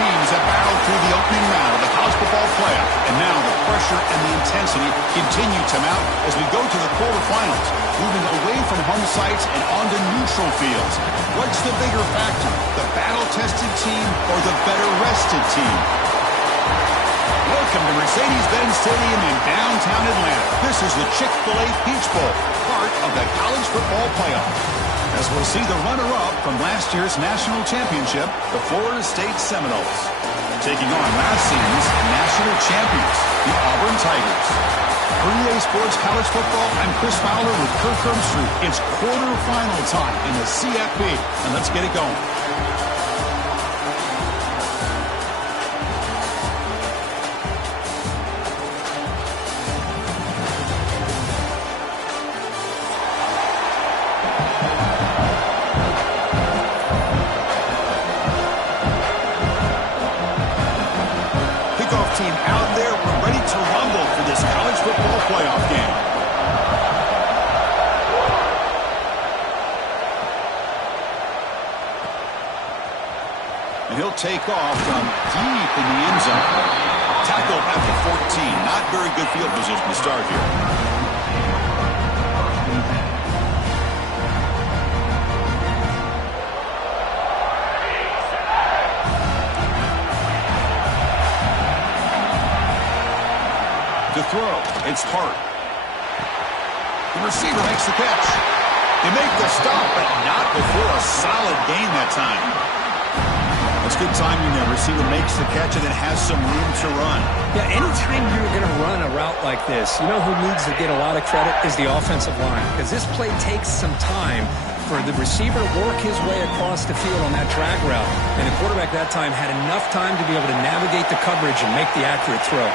teams have battled through the opening round of the college football playoff, and now the pressure and the intensity continue to mount as we go to the quarterfinals, moving away from home sites and onto neutral fields. What's the bigger factor, the battle-tested team or the better-rested team? Welcome to Mercedes-Benz Stadium in downtown Atlanta. This is the Chick-fil-A Peach Bowl, part of the college football playoff. As we'll see the runner-up from last year's national championship, the Florida State Seminoles, taking on last season's national champions, the Auburn Tigers. For EA Sports College Football, I'm Chris Fowler with Kirk Herbstreit. It's quarterfinal time in the CFP, and let's get it going. Team out there, we're ready to rumble for this college football playoff game. And he'll take off from deep in the end zone. Tackled at the 14. Not very good field position to start here. To throw, it's Hart. The receiver makes the catch. They make the stop, but not before a solid gain that time. That's good timing there. Receiver makes the catch and then has some room to run. Yeah, anytime you're going to run a route like this, you know who needs to get a lot of credit is the offensive line, because this play takes some time for the receiver to work his way across the field on that drag route. And the quarterback that time had enough time to be able to navigate the coverage and make the accurate throw.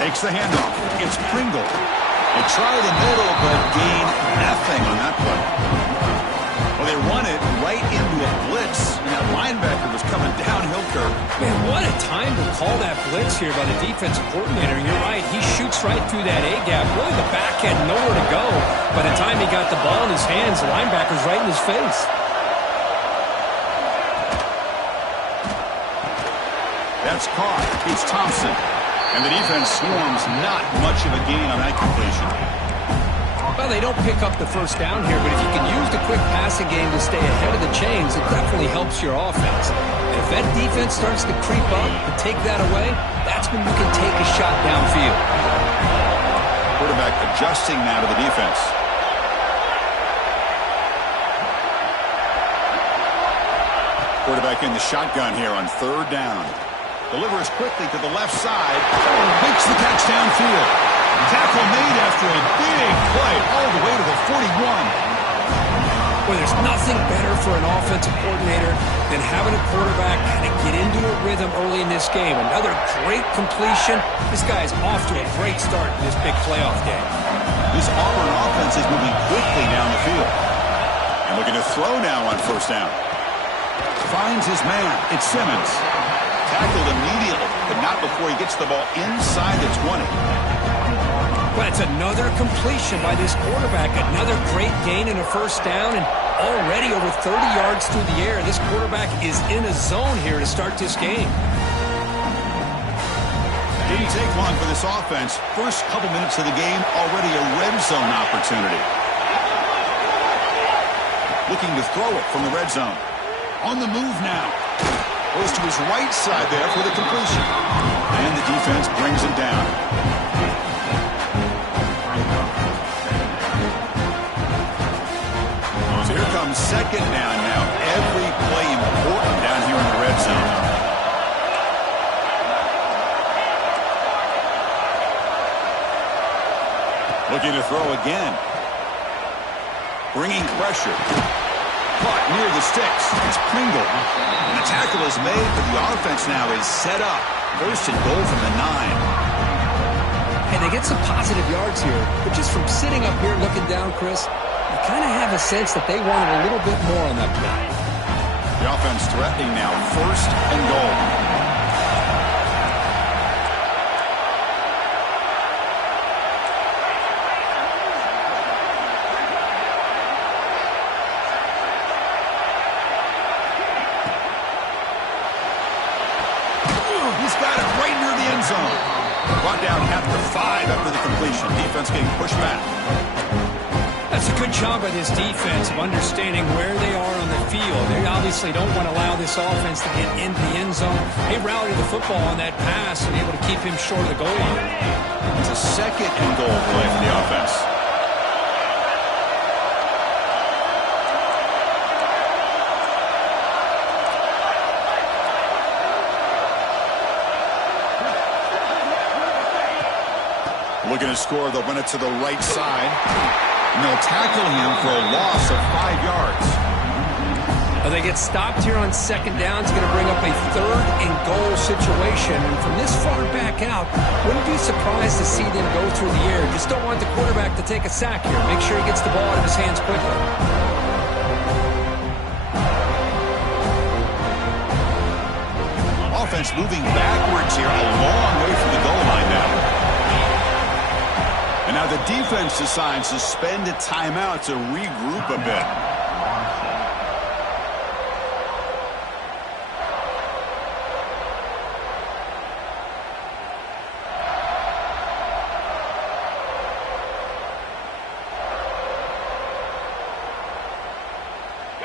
Takes the handoff. It's Pringle. They try the middle, but gain nothing on that play. Well, they run it right into a blitz, and that linebacker was coming downhill curve. Man, what a time to call that blitz here by the defensive coordinator. You're right. He shoots right through that A-gap. Really, the back had nowhere to go. By the time he got the ball in his hands, the linebacker's right in his face. That's caught. It's Thompson. And the defense swarms, not much of a gain on that completion. Well, they don't pick up the first down here, but if you can use the quick passing game to stay ahead of the chains, it definitely helps your offense. And if that defense starts to creep up and take that away, that's when you can take a shot downfield. Quarterback adjusting now to the defense. Quarterback in the shotgun here on third down. Delivers quickly to the left side. Makes the catch downfield. Tackle made after a big play all the way to the 41. Well, there's nothing better for an offensive coordinator than having a quarterback kind of get into a rhythm early in this game. Another great completion. This guy is off to a great start in this big playoff game. This Auburn offense is moving quickly down the field. And looking to throw now on first down. Finds his man. It's Simmons. Tackled immediately, but not before he gets the ball inside the 20. Well, it's another completion by this quarterback. Another great gain in a first down, and already over 30 yards through the air. This quarterback is in a zone here to start this game. Didn't take long for this offense. First couple minutes of the game, already a red zone opportunity. Looking to throw it from the red zone. On the move now. Goes to his right side there for the completion. And the defense brings him down. So here comes second down now. Every play important down here in the red zone. Looking to throw again. Bringing pressure. Caught near the sticks. It's Pringle. And the tackle is made, but the offense now is set up. First and goal from the 9. Hey, they get some positive yards here, but just from sitting up here looking down, Chris, you kind of have a sense that they wanted a little bit more on that play. The offense threatening now. First and goal. end zone. Brought down after 5 after the completion. Defense getting pushed back. That's a good job by this defense of understanding where they are on the field. They obviously don't want to allow this offense to get into the end zone. They rallied the football on that pass and able to keep him short of the goal line. It's a second and goal play for the offense. Looking to score, they'll run it to the right side. And they'll tackle him for a loss of 5 yards. Well, they get stopped here on second down. It's going to bring up a third and goal situation. And from this far back out, wouldn't be surprised to see them go through the air. Just don't want the quarterback to take a sack here. Make sure he gets the ball out of his hands quickly. Offense moving backwards here, a long way from the goal line now. And now the defense decides to spend a timeout to regroup a bit.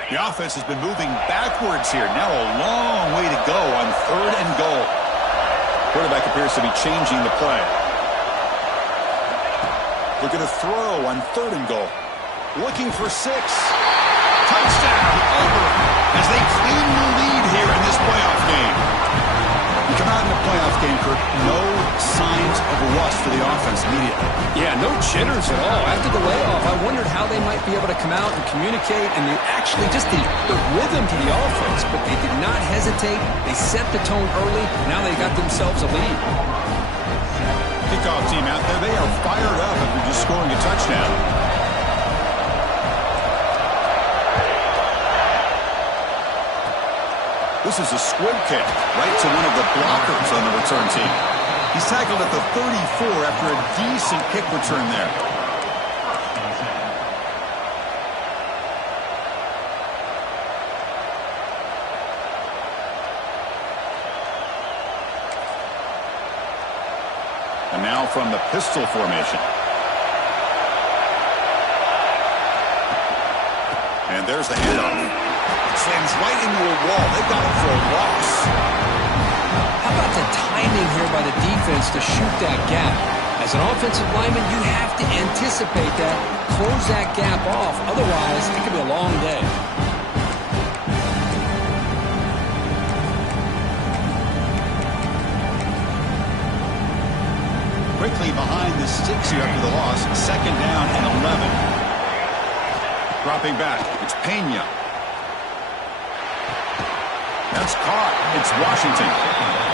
The offense has been moving backwards here. Now a long way to go on third and goal. Quarterback appears to be changing the play. Looking to throw on third and goal. Looking for 6. Touchdown, Auburn, as they claim the lead here in this playoff game. You come out in the playoff game, Kirk, no signs of a rust for the offense immediately. Yeah, no jitters at all. After the layoff, I wondered how they might be able to come out and communicate and actually just the rhythm to the offense. But they did not hesitate. They set the tone early. Now they got themselves a lead. Kickoff team out there, they are fired up after just scoring a touchdown. This is a squib kick right to one of the blockers on the return team. He's tackled at the 34 after a decent kick return there. And now from the pistol formation. And there's the handoff. Slams right into a wall. They got it for a loss. How about the timing here by the defense to shoot that gap? As an offensive lineman, you have to anticipate that, close that gap off. Otherwise, it could be a long day. Quickly behind the sticks here after the loss. Second down and 11. Dropping back. It's Pena. That's caught. It's Washington.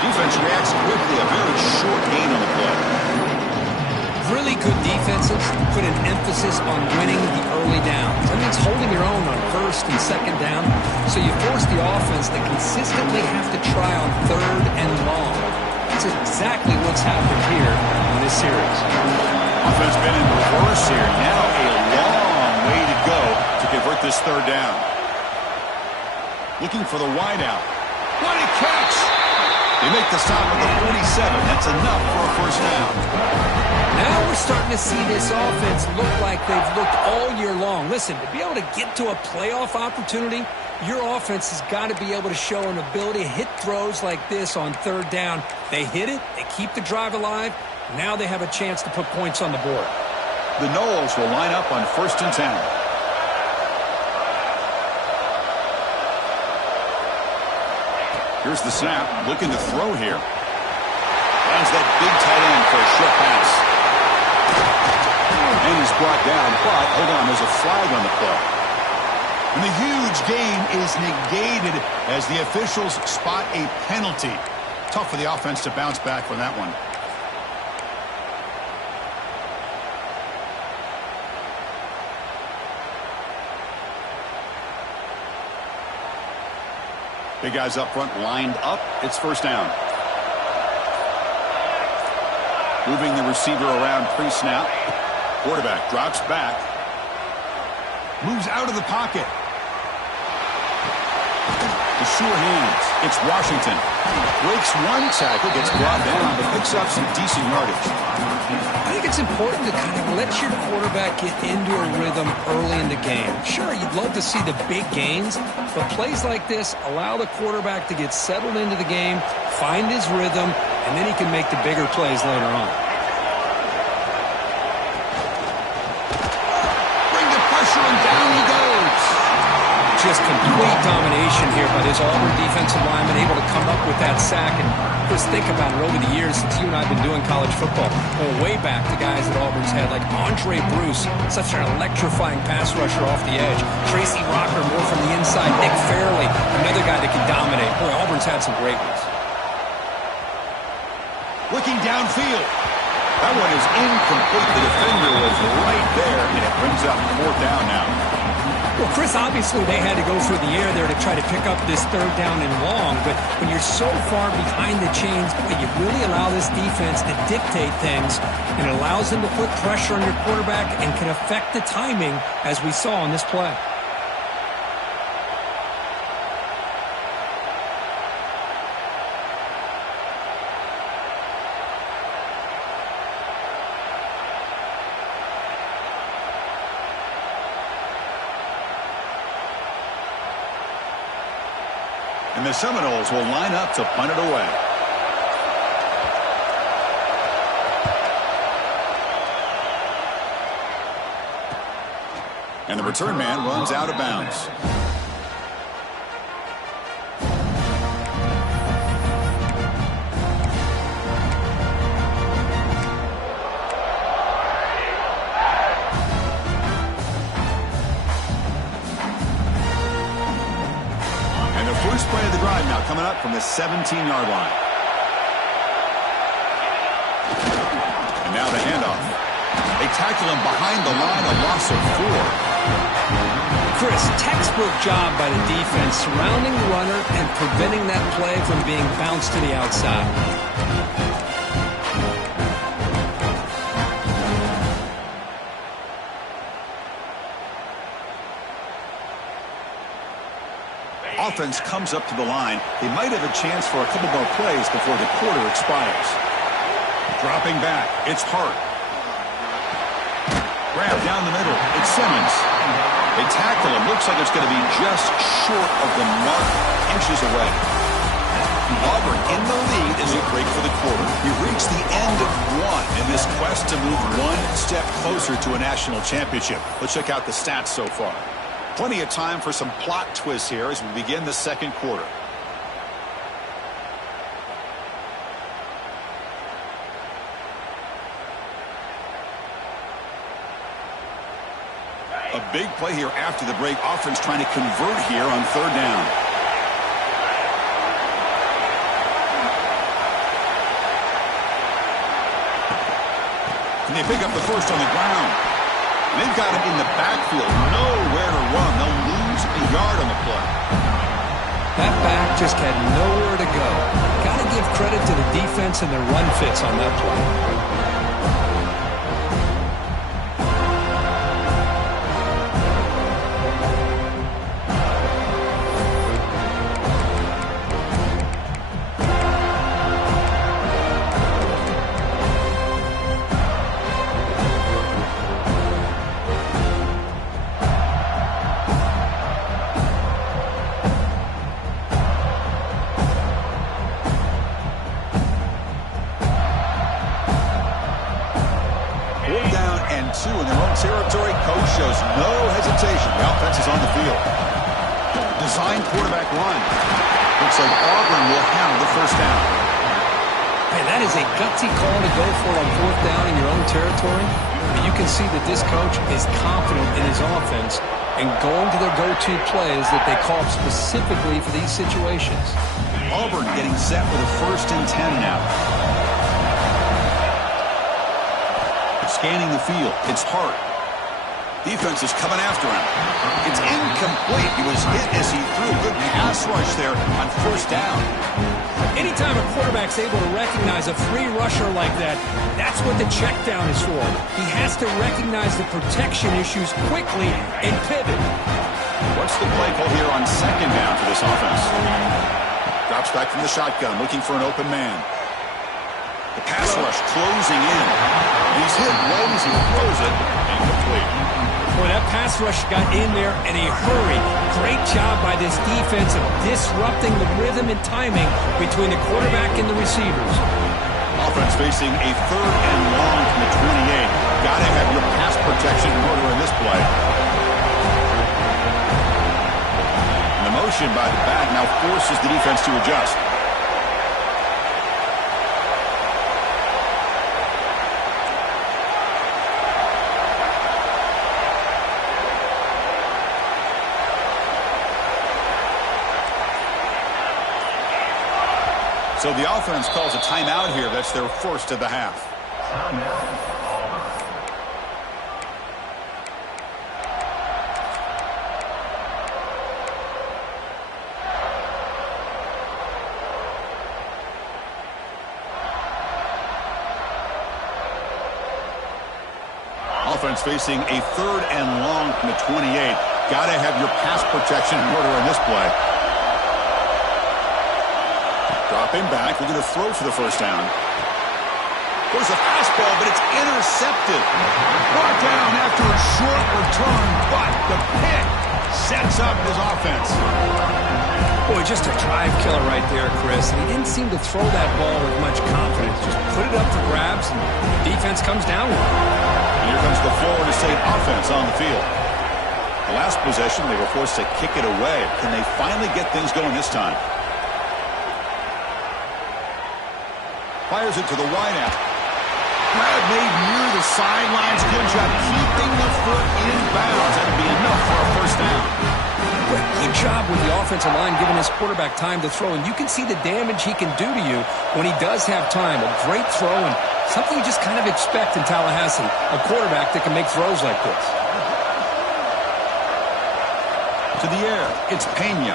Defense reacts quickly. A very short gain on the play. Really good defenses put an emphasis on winning the early downs. That means holding your own on first and second down. So you force the offense to consistently have to try on third and long. That's exactly what's happened here in this series. Offense been in reverse here. Now a long way to go to convert this third down. Looking for the wideout. What a catch! They make the stop at the 47. That's enough for a first down. Now we're starting to see this offense look like they've looked all year long. Listen, to be able to get to a playoff opportunity, your offense has got to be able to show an ability to hit throws like this on third down. They hit it, they keep the drive alive. Now they have a chance to put points on the board. The Noles will line up on 1st and 10. Here's the snap, looking to throw here. Finds that big tight end for a short pass. And he's brought down, but hold on, there's a flag on the play. And the huge gain is negated as the officials spot a penalty. Tough for the offense to bounce back from that one. Big guys up front lined up. It's first down. Moving the receiver around pre-snap. Quarterback drops back. Moves out of the pocket. The sure hands. It's Washington. Breaks one tackle, gets brought down, but picks up some decent yardage. I think it's important to kind of let your quarterback get into a rhythm early in the game. Sure, you'd love to see the big gains, but plays like this allow the quarterback to get settled into the game, find his rhythm, and then he can make the bigger plays later on. Bring the pressure, and down he goes. Just complete domination here by this Auburn defensive lineman, able to come up with that sack. And just think about it over the years since you and I have been doing college football. Going way back to guys that Auburn's had, like Andre Bruce, such an electrifying pass rusher off the edge. Tracy Rocker, more from the inside. Nick Fairley, another guy that can dominate. Boy, Auburn's had some great ones. Looking downfield. That one is incomplete. The defender was right there, and it brings up 4th down now. Well, Chris, obviously they had to go through the air there to try to pick up this 3rd down and long, but when you're so far behind the chains, you really allow this defense to dictate things, and it allows them to put pressure on your quarterback and can affect the timing, as we saw on this play. And the Seminoles will line up to punt it away. And the return man runs out of bounds. First play of the drive now coming up from the 17-yard line. And now the handoff. They tackle him behind the line, a loss of 4. Chris, textbook job by the defense surrounding the runner and preventing that play from being bounced to the outside. Offense comes up to the line. They might have a chance for a couple more plays before the quarter expires. Dropping back, it's Hart. Grab down the middle, it's Simmons. They tackle him. Looks like it's going to be just short of the mark, inches away. Auburn in the lead as we break for the quarter. We reach the end of one in this quest to move one step closer to a national championship. Let's check out the stats so far. Plenty of time for some plot twists here as we begin the second quarter. A big play here after the break. Offense trying to convert here on 3rd down. And they pick up the first on the ground. They've got him in the backfield, nowhere to run. They'll lose a yard on the play. That back just had nowhere to go. Got to give credit to the defense and their run fits on that play. In their own territory, coach shows no hesitation. The offense is on the field. Design quarterback run. Looks like Auburn will have the first down. Hey, that is a gutsy call to go for on 4th down in your own territory. But you can see that this coach is confident in his offense and going to their go-to plays that they call specifically for these situations. Auburn getting set with a 1st and 10 now. Scanning the field, it's Hart. Defense is coming after him. It's incomplete. He was hit as he threw. Good pass rush there on 1st down. Anytime a quarterback's able to recognize a free rusher like that, that's what the check down is for. He has to recognize the protection issues quickly and pivot. What's the play call here on second down for this offense? Drops back from the shotgun, looking for an open man. The pass rush closing in. He's hit low as he throws it. Incomplete. Boy, that pass rush got in there in a hurry. Great job by this defense of disrupting the rhythm and timing between the quarterback and the receivers. Offense facing a third and long from the 28. Got to have your pass protection in order in this play. And the motion by the back now forces the defense to adjust. So the offense calls a timeout here. That's their first of the half. Offense facing a third and long from the 28. Got to have your pass protection in order in this play. Dropping back, looking to throw for the first down. There's a fastball, but it's intercepted. Brought down after a short return, but the pick sets up his offense. Boy, just a drive killer right there, Chris. And he didn't seem to throw that ball with much confidence. Just put it up for grabs, and the defense comes down with it. And here comes the Florida State offense on the field. The last possession, they were forced to kick it away. Can they finally get things going this time? Fires it to the wideout. Grab made near the sidelines. Good job keeping the foot in bounds. That'll be enough for a first down. Good job with the offensive line giving his quarterback time to throw. And you can see the damage he can do to you when he does have time. A great throw and something you just kind of expect in Tallahassee. A quarterback that can make throws like this. To the air. It's Pena.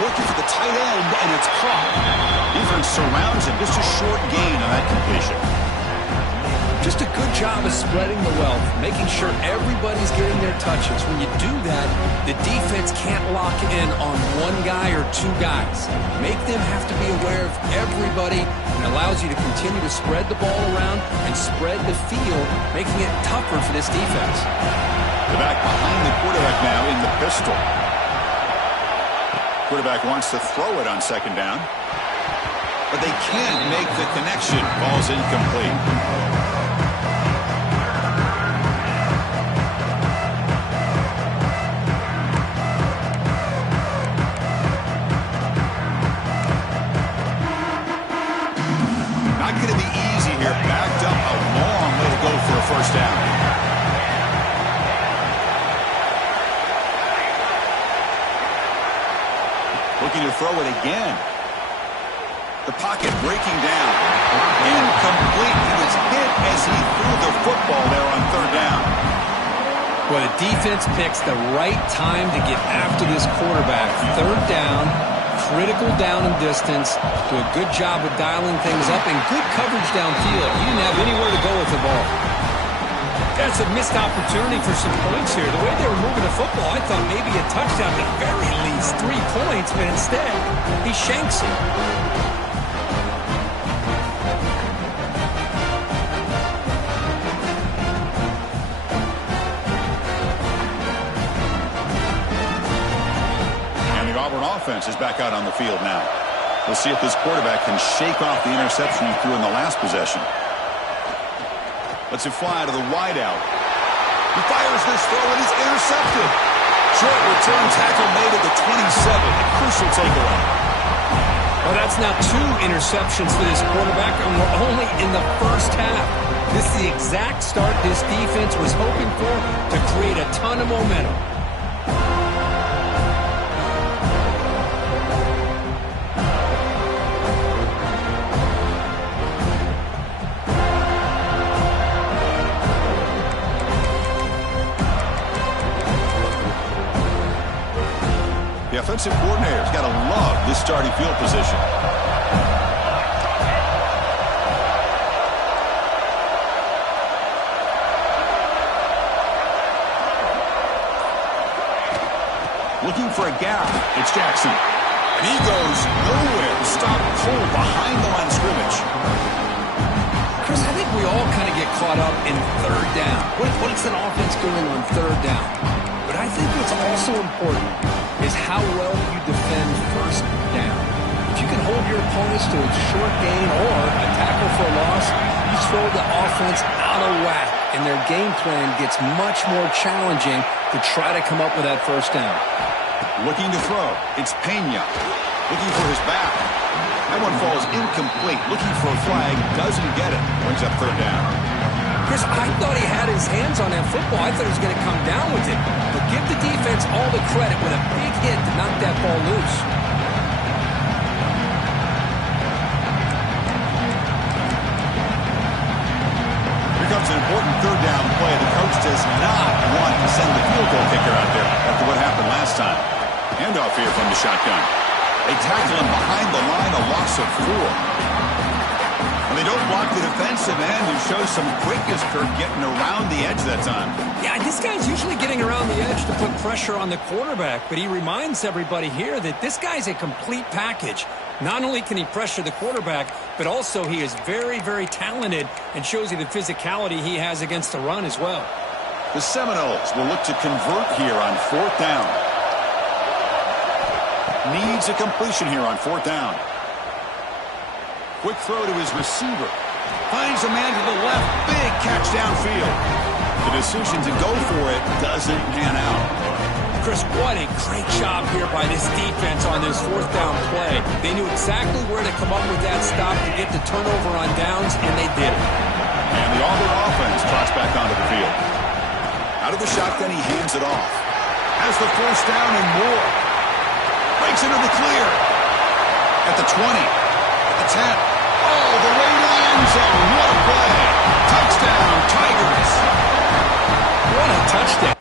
Looking for the tight end, and it's caught. Defense surrounds him. Just a short gain on that completion. Just a good job of spreading the wealth, making sure everybody's getting their touches. When you do that, the defense can't lock in on one guy or two guys. Make them have to be aware of everybody, and allows you to continue to spread the ball around and spread the field, making it tougher for this defense. The back behind the quarterback now in the pistol. Quarterback wants to throw it on second down, but they can't make the connection. Ball's incomplete. Not going to be easy here. Backed up a long way to go for a first down. Looking to throw it again. The pocket breaking down. Incomplete. He was hit as he threw the football there on third down. Well, the defense picks the right time to get after this quarterback. Third down, critical down and distance. Do a good job of dialing things up and good coverage downfield. He didn't have anywhere to go with the ball. That's a missed opportunity for some points here. The way they were moving the football, I thought maybe a touchdown, at the very least 3 points, but instead, he shanks it. And the Auburn offense is back out on the field now. We'll see if this quarterback can shake off the interception he threw in the last possession. Lets it fly to the wideout. He fires this throw and it's intercepted. Short return tackle made at the 27. A crucial takeaway. Well, that's now 2 interceptions for this quarterback, and we're only in the first half. This is the exact start this defense was hoping for to create a ton of momentum. The offensive coordinator's got to love this starting field position. Looking for a gap. It's Jackson. And he goes nowhere. Stopped cold behind the line of scrimmage. Chris, I think we all kind of get caught up in third down. What's an offense doing on third down? But I think what's also important is how well you defend first down. If you can hold your opponents to a short gain or a tackle for a loss, you throw the offense out of whack, and their game plan gets much more challenging to try to come up with that first down. Looking to throw. It's Pena. Looking for his back. That one falls incomplete. Looking for a flag. Doesn't get it. Brings up third down. Chris, I thought he had his hands on that football. I thought he was going to come down with it. But give the defense all the credit with a big hit to knock that ball loose. Here comes an important third down play. The coach does not want to send the field goal kicker out there after what happened last time. Handoff here from the shotgun. They tackle him behind the line, a loss of 4. And they don't block the defensive end, who shows some quickness, Kirk, getting around the edge that time. Yeah, this guy's usually getting around the edge to put pressure on the quarterback, but he reminds everybody here that this guy's a complete package. Not only can he pressure the quarterback, but also he is very, very talented and shows you the physicality he has against the run as well. The Seminoles will look to convert here on fourth down. Needs a completion here on fourth down. Quick throw to his receiver. Finds a man to the left. Big catch downfield. The decision to go for it doesn't pan out. Chris, what a great job here by this defense on this fourth down play. They knew exactly where to come up with that stop to get the turnover on downs, and they did it. And the Auburn offense trots back onto the field. Out of the shotgun, he hands it off. Has the first down and more. Breaks into the clear. At the 20. At the 10. All the way to the end zone. What a play. Touchdown, Tigers. What a touchdown.